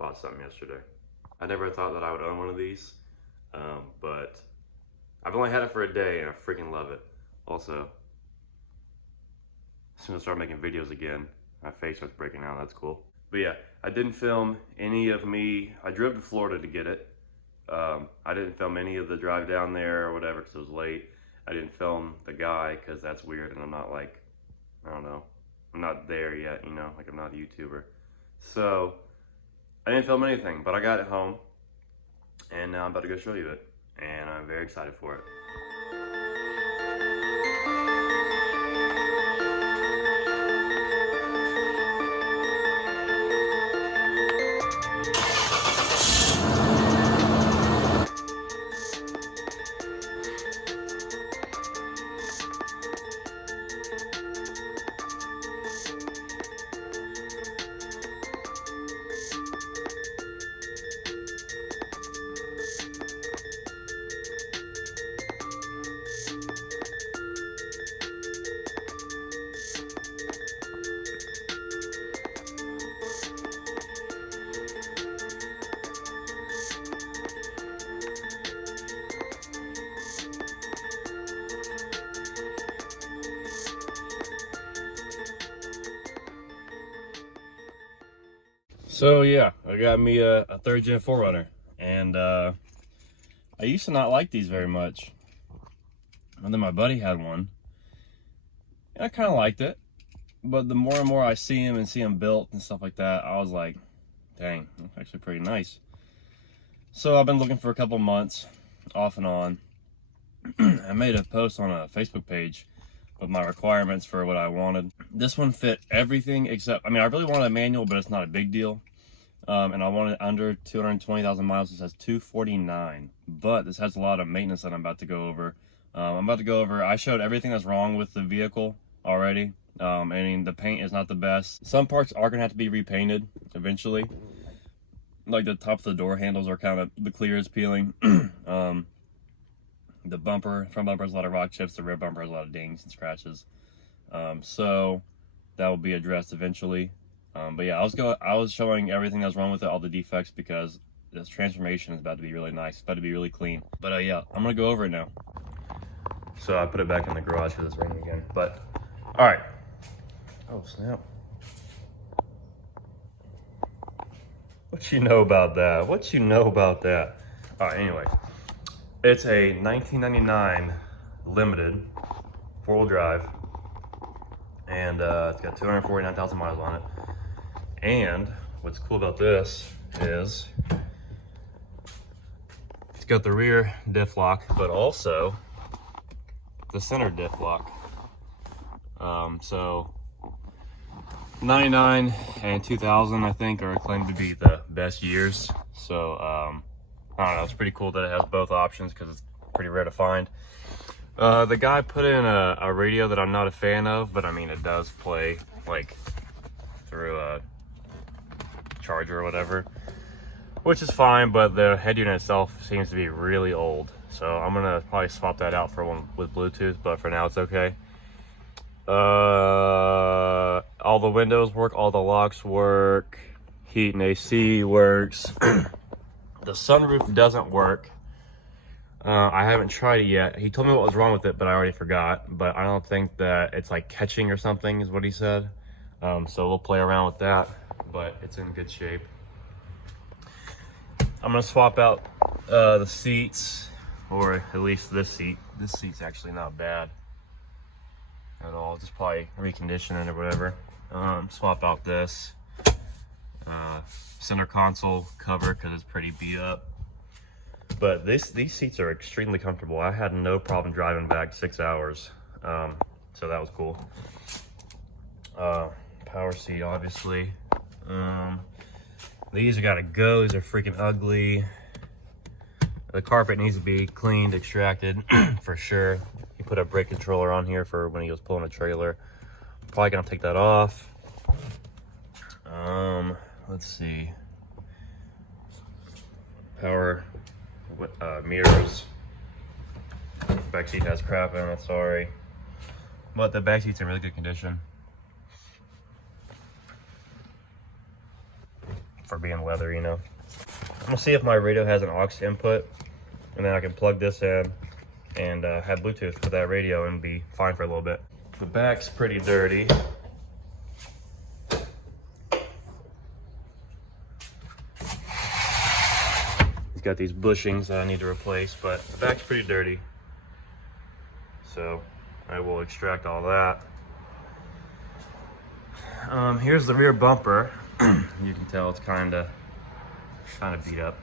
bought something yesterday. I never thought that I would own one of these, but I've only had it for a day and I freaking love it. Also, as soon as I start making videos again, my face starts breaking out. That's cool. But yeah, I didn't film any of me. I drove to Florida to get it. I didn't film any of the drive down there or whatever because it was late. I didn't film the guy because that's weird and I'm not like, I don't know, I'm not there yet, you know, like I'm not a YouTuber. So I didn't film anything, but I got it home and now I'm about to go show you it. And I'm very excited for it. So yeah, I got me a 3rd gen 4runner, and I used to not like these very much. And then my buddy had one, and I kind of liked it. But the more and more I see him and see him built and stuff like that, I was like, dang, that's actually pretty nice. So I've been looking for a couple months, off and on. I made a post on a Facebook page with my requirements for what I wanted. This one fit everything except, I mean, I really wanted a manual, but it's not a big deal. And I wanted under 220,000 miles. This has 249, but this has a lot of maintenance that I'm about to go over. I showed everything that's wrong with the vehicle already. I mean, the paint is not the best. Some parts are gonna have to be repainted eventually. Like the top of the door handles are kind of, the clear is peeling. The front bumper has a lot of rock chips. The rear bumper has a lot of dings and scratches. So that will be addressed eventually. But yeah, I was showing everything that's wrong with it, all the defects, because this transformation is about to be really nice. It's about to be really clean. But yeah, I'm gonna go over it now. So I put it back in the garage because it's raining again. But all right. Oh snap! What you know about that? What you know about that? All right. Anyway, it's a 1999 Limited 4-wheel drive, and it's got 249,000 miles on it. And what's cool about this is it's got the rear diff lock, but also the center diff lock. So 99 and 2000, I think, are claimed to be the best years. So I don't know, it's pretty cool that it has both options because it's pretty rare to find. The guy put in a radio that I'm not a fan of, but I mean, it does play like through a charger or whatever, which is fine, but the head unit itself seems to be really old. So I'm gonna probably swap that out for one with Bluetooth, but for now it's okay. All the windows work, all the locks work, heat and AC works. The sunroof doesn't work. I haven't tried it yet. He told me what was wrong with it, but I already forgot. But I don't think that it's like catching or something is what he said. So we'll play around with that, but it's in good shape. I'm gonna swap out the seats, or at least this seat. This seat's actually not bad at all. Just probably recondition it or whatever. Swap out this center console cover because it's pretty beat up. But these seats are extremely comfortable. I had no problem driving back 6 hours, so that was cool. Power seat, obviously. These are gotta go. These are freaking ugly. The carpet needs to be cleaned, extracted for sure. He put a brake controller on here for when he was pulling a trailer. Probably gonna take that off. Let's see. Power mirrors. Back seat has crap in it, sorry. But the back seat's in really good condition. for being leather, you know. I'm gonna see if my radio has an aux input, and then I can plug this in and have Bluetooth for that radio and be fine for a little bit. The back's pretty dirty. It's got these bushings that I need to replace, but the back's pretty dirty. So I will extract all that. Here's the rear bumper. You can tell it's kind of beat up.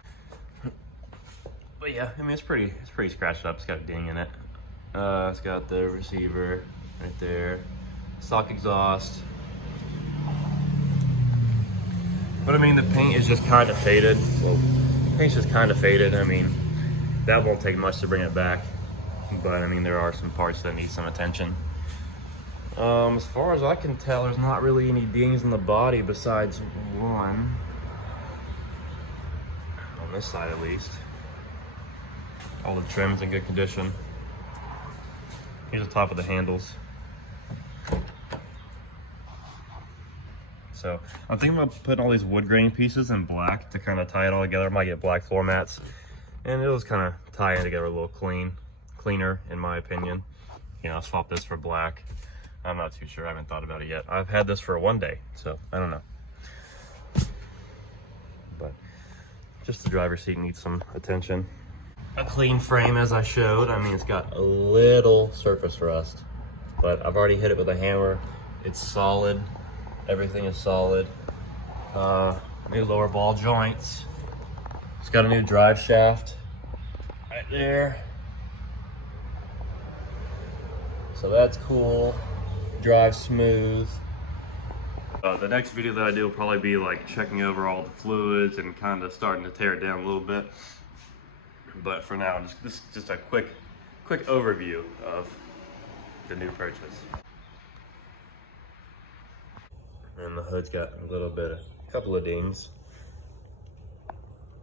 But yeah, I mean it's pretty scratched up. It's got a ding in it. It's got the receiver right there, stock exhaust. But I mean the paint is just kind of faded. Well, paint's just kind of faded. I mean that won't take much to bring it back. But I mean there are some parts that need some attention. As far as I can tell, there's not really any dings in the body besides one. On this side at least. All the trim's in good condition. Here's the top of the handles. So I'm thinking about putting all these wood grain pieces in black to kind of tie it all together. I might get black floor mats, and it'll just kind of tie it together a little cleaner in my opinion. You know, I'll swap this for black. I'm not too sure. I haven't thought about it yet. I've had this for one day, so I don't know. But just the driver's seat needs some attention. A clean frame, as I showed. I mean, it's got a little surface rust, but I've already hit it with a hammer. It's solid. Everything is solid. New lower ball joints. It's got a new drive shaft right there. So that's cool. Drives smooth. The next video that I do will probably be like checking over all the fluids and kind of starting to tear it down a little bit. But for now, just a quick overview of the new purchase. And the hood's got a couple of dings,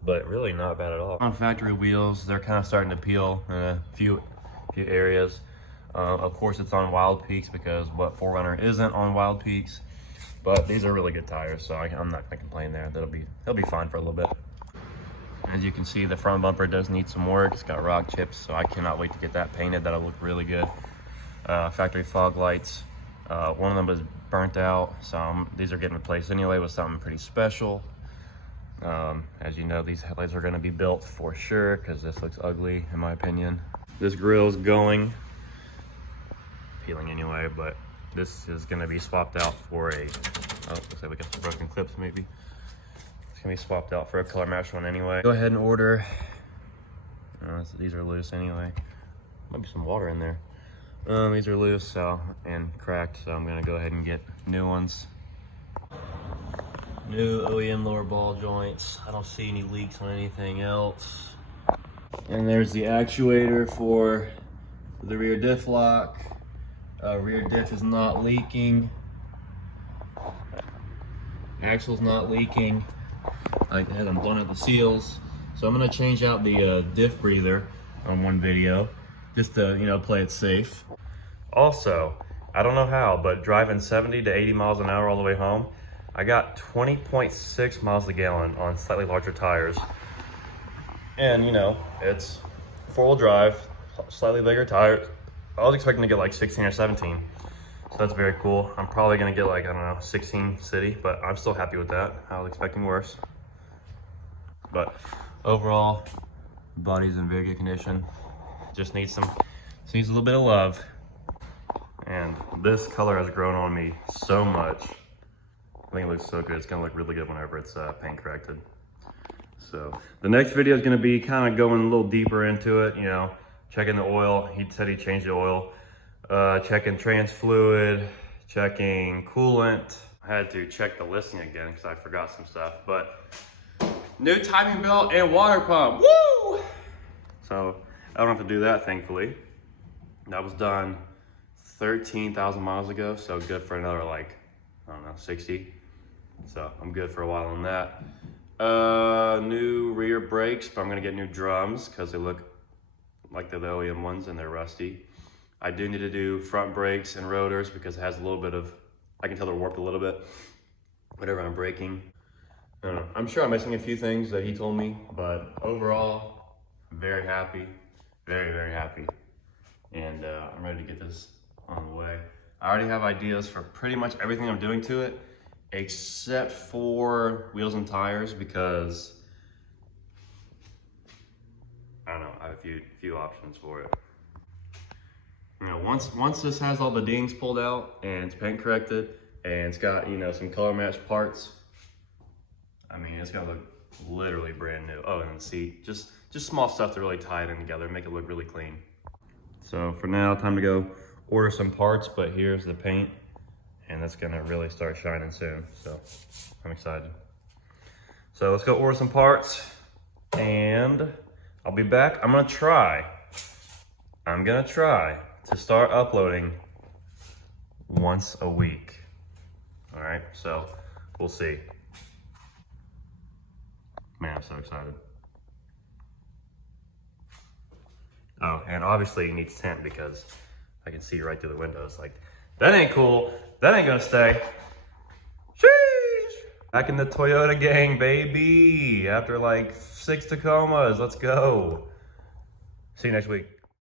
but really not bad at all. On factory wheels, they're kind of starting to peel in a few areas. Of course, it's on Wild Peaks because 4runner isn't on Wild Peaks, but these are really good tires, so I'm not gonna complain there. They'll be fine for a little bit. As you can see, the front bumper does need some work. It's got rock chips, so I cannot wait to get that painted. That'll look really good. Factory fog lights. One of them was burnt out, so these are getting replaced anyway with something pretty special. As you know, these headlights are going to be built for sure because this looks ugly in my opinion. This grill's going, peeling anyway, but this is going to be swapped out for a, looks like we got some broken clips maybe. It's going to be swapped out for a color match one anyway. Go ahead and order. These are loose anyway. Might be some water in there. These are loose and cracked, so I'm gonna go ahead and get new ones. New OEM lower ball joints. I don't see any leaks on anything else. And there's the actuator for the rear diff lock. Rear diff is not leaking. Axle's not leaking. I had them blown out the seals. So I'm gonna change out the diff breather on one video, just to, you know, play it safe. Also, I don't know how, but driving 70 to 80 miles an hour all the way home, I got 20.6 miles a gallon on slightly larger tires. And you know, it's four-wheel drive, slightly bigger tires. I was expecting to get like 16 or 17. So that's very cool. I'm probably gonna get like, I don't know, 16 city, but I'm still happy with that. I was expecting worse. But overall, body's in very good condition. Just needs a little bit of love. And this color has grown on me so much. I think it looks so good. It's gonna look really good whenever it's paint corrected. So the next video is gonna be kind of going a little deeper into it, you know, checking the oil. He said he changed the oil. Checking trans fluid, checking coolant. I had to check the listing again because I forgot some stuff, but new timing belt and water pump, woo! So I don't have to do that, thankfully. That was done 13,000 miles ago, so good for another like, I don't know, 60. So I'm good for a while on that. New rear brakes, but I'm gonna get new drums because they look like they're the OEM ones and they're rusty. I do need to do front brakes and rotors because it has a little bit of, I can tell they're warped a little bit whenever I'm braking. I don't know. I'm sure I'm missing a few things that he told me, but overall, very happy, very, very happy. And I'm ready to get this on the way. I already have ideas for pretty much everything I'm doing to it, except for wheels and tires, because I don't know, I have a few options for it. You know, once this has all the dings pulled out and it's paint corrected and it's got, you know, some color matched parts, I mean, it's gonna look literally brand new. Oh, and the seat, just small stuff to really tie it in together, make it look really clean. So for now, time to go order some parts, but here's the paint, and that's gonna really start shining soon, so I'm excited. So let's go order some parts, and I'll be back. I'm gonna try to start uploading once a week. All right, so we'll see. Man, I'm so excited. Oh, and obviously it needs tint because I can see right through the windows. Like, that ain't cool. That ain't gonna stay. Sheesh! Back in the Toyota gang, baby. After like 6 Tacomas, let's go. See you next week.